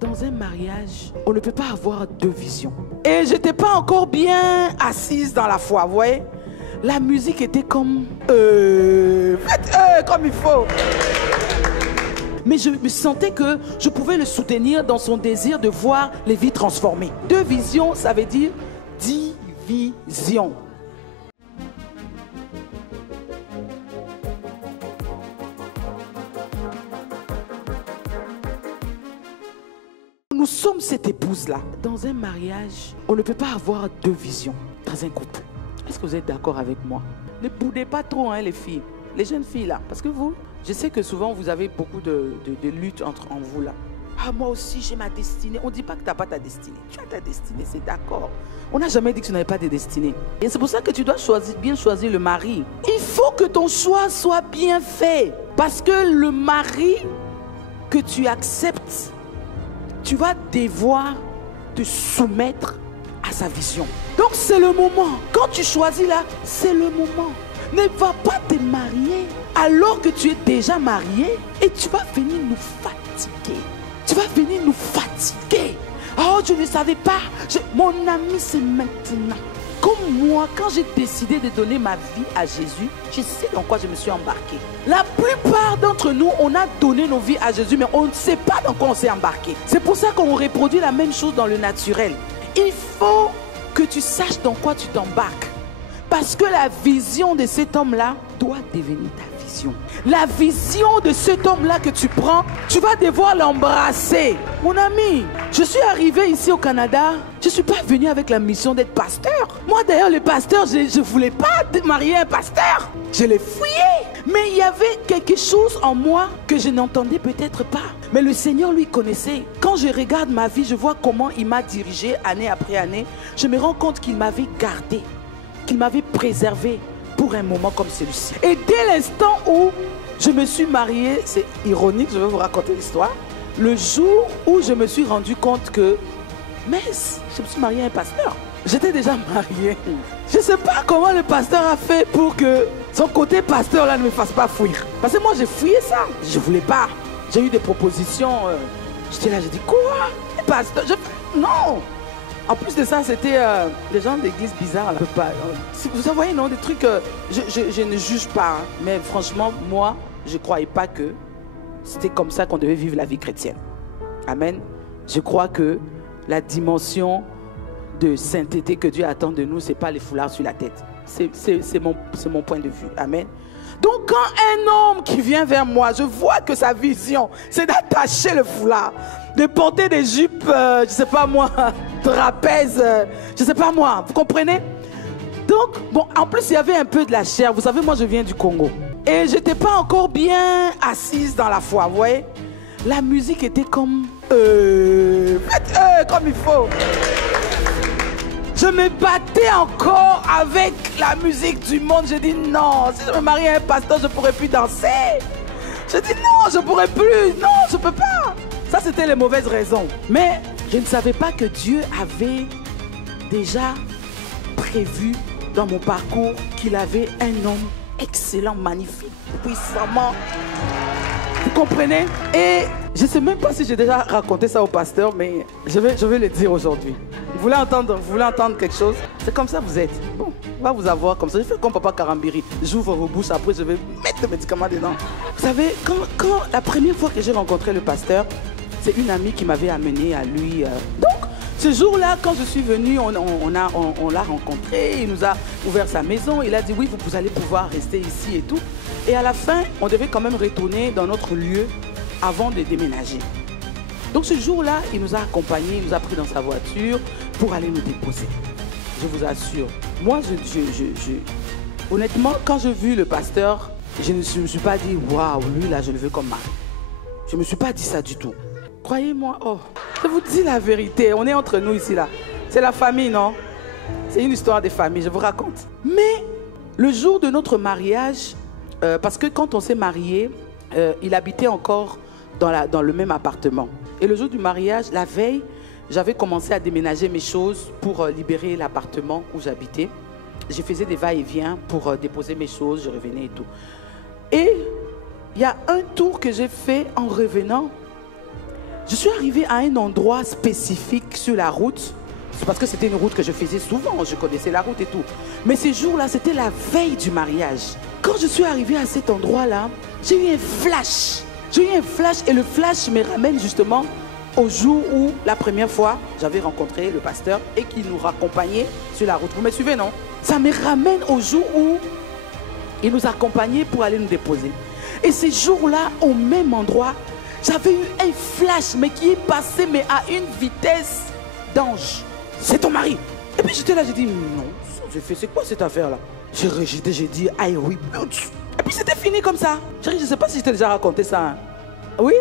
Dans un mariage, on ne peut pas avoir deux visions. Et je n'étais pas encore bien assise dans la foi, vous voyez. La musique était comme... comme il faut. Mais je me sentais que je pouvais le soutenir dans son désir de voir les vies transformées. Deux visions, ça veut dire division. Nous sommes cette épouse-là. Dans un mariage, on ne peut pas avoir deux visions dans un couple. Est-ce que vous êtes d'accord avec moi? Ne boudez pas trop, hein, les filles. Les jeunes filles, là. Parce que vous, je sais que souvent, vous avez beaucoup de luttes en vous, là. Ah, moi aussi, j'ai ma destinée. On ne dit pas que tu n'as pas ta destinée. Tu as ta destinée, c'est d'accord. On n'a jamais dit que tu n'avais pas de destinée. Et c'est pour ça que tu dois bien choisir le mari. Il faut que ton choix soit bien fait. Parce que le mari que tu acceptes, tu vas devoir te soumettre à sa vision. Donc c'est le moment. Quand tu choisis là, c'est le moment. Ne va pas te marier alors que tu es déjà marié et tu vas venir nous fatiguer. Tu vas venir nous fatiguer. Oh, je ne savais pas. Mon ami, c'est maintenant. Comme moi, quand j'ai décidé de donner ma vie à Jésus, je sais dans quoi je me suis embarqué. La plupart d'entre nous, on a donné nos vies à Jésus, mais on ne sait pas dans quoi on s'est embarqué. C'est pour ça qu'on reproduit la même chose dans le naturel. Il faut que tu saches dans quoi tu t'embarques. Parce que la vision de cet homme-là doit devenir ta vision. La vision de cet homme-là que tu prends, tu vas devoir l'embrasser. Mon ami, je suis arrivé ici au Canada. Je ne suis pas venu avec la mission d'être pasteur. Moi d'ailleurs, le pasteur, je ne voulais pas marier un pasteur. Je l'ai fouillé. Mais il y avait quelque chose en moi que je n'entendais peut-être pas. Mais le Seigneur lui connaissait. Quand je regarde ma vie, je vois comment il m'a dirigé année après année. Je me rends compte qu'il m'avait gardé, qu'il m'avait préservé pour un moment comme celui-ci. Et dès l'instant où je me suis mariée, c'est ironique, je vais vous raconter l'histoire. Le jour où je me suis rendu compte que, mince, je me suis mariée à un pasteur. J'étais déjà mariée. Je ne sais pas comment le pasteur a fait pour que son côté pasteur là ne me fasse pas fuir. Parce que moi j'ai fouillé ça. Je ne voulais pas. J'ai eu des propositions. J'étais là, j'ai dit quoi? Pasteur, non. En plus de ça, c'était des gens d'église bizarres. Là. Si vous voyez, non, des trucs, je ne juge pas. Hein, mais franchement, moi, je ne croyais pas que c'était comme ça qu'on devait vivre la vie chrétienne. Amen. Je crois que la dimension de sainteté que Dieu attend de nous, ce n'est pas les foulards sur la tête. C'est mon point de vue. Amen. Donc quand un homme qui vient vers moi, je vois que sa vision, c'est d'attacher le foulard, de porter des jupes, je ne sais pas moi, trapèze, je ne sais pas moi, vous comprenez? Donc, bon, en plus il y avait un peu de la chair, vous savez, moi je viens du Congo. Et je n'étais pas encore bien assise dans la foi, vous voyez? La musique était comme il faut. Je me battais encore avec la musique du monde. Je dis non, si je me marie à un pasteur, je ne pourrais plus danser. Je dis non, je ne pourrais plus. Non, je ne peux pas. Ça, c'était les mauvaises raisons. Mais je ne savais pas que Dieu avait déjà prévu dans mon parcours qu'il avait un homme excellent, magnifique, puissamment. Vous comprenez? Et je ne sais même pas si j'ai déjà raconté ça au pasteur, mais je vais le dire aujourd'hui. Vous voulez entendre quelque chose? C'est comme ça vous êtes. Bon, on va vous avoir comme ça. Je fais comme Papa Karambiri. J'ouvre vos bouches, après je vais mettre le médicament dedans. Vous savez, quand la première fois que j'ai rencontré le pasteur, c'est une amie qui m'avait amené à lui. Donc, ce jour-là, quand je suis venue, on l'a rencontré. Il nous a ouvert sa maison. Il a dit oui, vous allez pouvoir rester ici et tout. Et à la fin, on devait quand même retourner dans notre lieu avant de déménager. Donc ce jour-là, il nous a accompagnés, il nous a pris dans sa voiture pour aller nous déposer. Je vous assure. Moi, honnêtement, quand j'ai vu le pasteur, je ne me suis pas dit, waouh, lui là, je le veux comme mari. Je ne me suis pas dit ça du tout. Croyez-moi, oh, je vous dis la vérité, on est entre nous ici là. C'est la famille, non? C'est une histoire de famille, je vous raconte. Mais le jour de notre mariage, parce que quand on s'est marié, il habitait encore dans le même appartement. Et le jour du mariage, la veille, j'avais commencé à déménager mes choses pour libérer l'appartement où j'habitais. Je faisais des va-et-vient pour déposer mes choses, je revenais et tout. Et il y a un tour que j'ai fait en revenant. Je suis arrivé à un endroit spécifique sur la route. C'est parce que c'était une route que je faisais souvent. Je connaissais la route et tout. Mais ces jours-là, c'était la veille du mariage. Quand je suis arrivé à cet endroit-là, j'ai eu un flash. J'ai eu un flash et le flash me ramène justement au jour où, la première fois, j'avais rencontré le pasteur et qui nous raccompagnait sur la route. Vous me suivez, non? Ça me ramène au jour où il nous accompagnait pour aller nous déposer. Et ces jours-là, au même endroit, j'avais eu un flash, mais qui est passé mais à une vitesse d'ange. C'est ton mari. Et puis j'étais là, j'ai dit, non, j'ai fait, c'est quoi cette affaire-là? J'ai rejeté, j'ai dit, aïe oui. Et puis c'était fini comme ça. Je ne sais pas si je t'ai déjà raconté ça. Hein. Oui?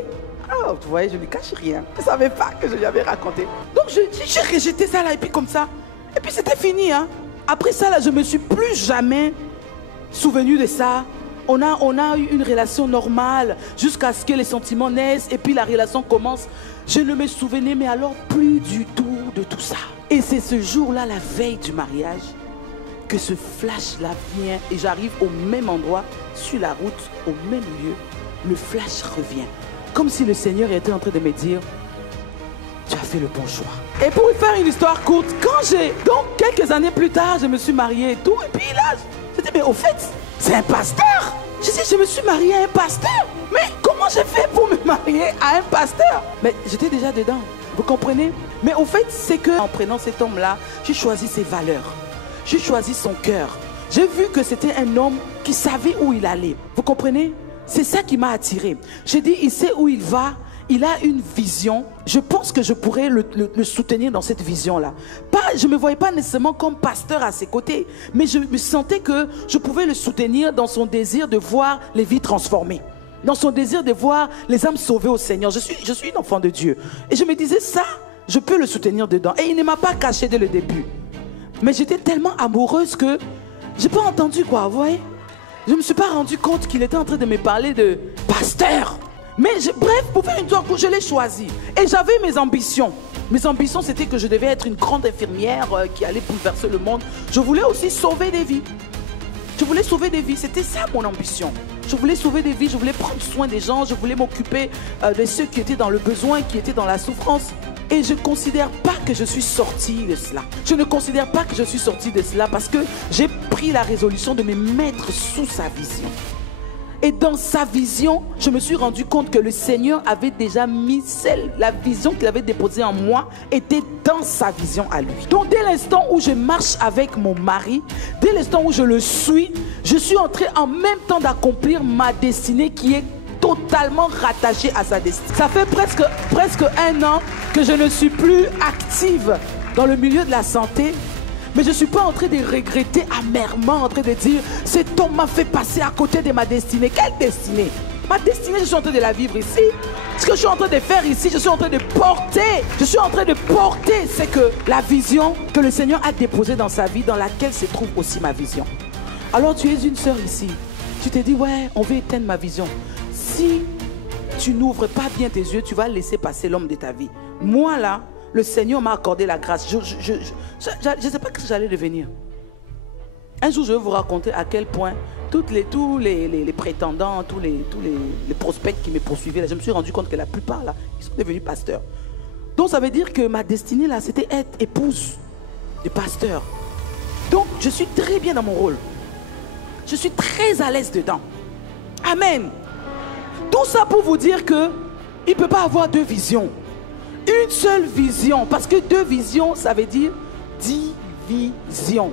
Ah, tu voyais, je ne lui cache rien. Je ne savais pas que je lui avais raconté. Donc j'ai rejeté ça là, et puis comme ça. Et puis c'était fini. Hein. Après ça, là, je ne me suis plus jamais souvenu de ça. On a eu une relation normale jusqu'à ce que les sentiments naissent et puis la relation commence. Je ne me souvenais mais alors plus du tout de tout ça. Et c'est ce jour-là, la veille du mariage, que ce flash-là vient et j'arrive au même endroit, sur la route, au même lieu. Le flash revient. Comme si le Seigneur était en train de me dire, tu as fait le bon choix. Et pour vous faire une histoire courte, donc quelques années plus tard, je me suis mariée et tout. Et puis là, je dis, mais au fait, c'est un pasteur. Je dis, je me suis mariée à un pasteur. Mais comment j'ai fait pour me marier à un pasteur? Mais j'étais déjà dedans, vous comprenez? Mais au fait, c'est que en prenant cet homme-là, j'ai choisi ses valeurs. J'ai choisi son cœur. J'ai vu que c'était un homme qui savait où il allait. Vous comprenez? C'est ça qui m'a attiré. J'ai dit, il sait où il va. Il a une vision. Je pense que je pourrais le soutenir dans cette vision-là. Je ne me voyais pas nécessairement comme pasteur à ses côtés, mais je me sentais que je pouvais le soutenir dans son désir de voir les vies transformées, dans son désir de voir les âmes sauvées au Seigneur. Je suis une enfant de Dieu. Et je me disais, ça, je peux le soutenir dedans. Et il ne m'a pas caché dès le début. Mais j'étais tellement amoureuse que je n'ai pas entendu quoi, vous voyez? Je ne me suis pas rendu compte qu'il était en train de me parler de pasteur. Mais bref, pour faire une histoire courte, je l'ai choisi. Et j'avais mes ambitions. Mes ambitions, c'était que je devais être une grande infirmière qui allait bouleverser le monde. Je voulais aussi sauver des vies. Je voulais sauver des vies. C'était ça mon ambition. Je voulais sauver des vies. Je voulais prendre soin des gens. Je voulais m'occuper de ceux qui étaient dans le besoin, qui étaient dans la souffrance. Et je ne considère pas que je suis sortie de cela. Je ne considère pas que je suis sortie de cela parce que j'ai pris la résolution de me mettre sous sa vision. Et dans sa vision, je me suis rendu compte que le Seigneur avait déjà mis la vision qu'il avait déposée en moi était dans sa vision à lui. Donc dès l'instant où je marche avec mon mari, dès l'instant où je le suis, je suis en train en même temps d'accomplir ma destinée qui est totalement rattachée à sa destinée. Ça fait presque un an que je ne suis plus active dans le milieu de la santé. Mais je ne suis pas en train de regretter amèrement, en train de dire, cet homme m'a fait passer à côté de ma destinée. Quelle destinée? Ma destinée, je suis en train de la vivre ici. Ce que je suis en train de faire ici, je suis en train de porter. Je suis en train de porter, c'est que la vision que le Seigneur a déposée dans sa vie, dans laquelle se trouve aussi ma vision. Alors tu es une sœur ici. Tu te dis, ouais, on veut éteindre ma vision. Si tu n'ouvres pas bien tes yeux, tu vas laisser passer l'homme de ta vie. Moi là, le Seigneur m'a accordé la grâce. Je ne sais pas ce que j'allais devenir. Un jour, je vais vous raconter à quel point tous les prétendants, tous les prospects qui me poursuivaient, là, je me suis rendu compte que la plupart, là, ils sont devenus pasteurs. Donc, ça veut dire que ma destinée, là, c'était être épouse de pasteur. Donc, je suis très bien dans mon rôle. Je suis très à l'aise dedans. Amen. Tout ça pour vous dire qu'il ne peut pas avoir deux visions. Une seule vision, parce que deux visions, ça veut dire division.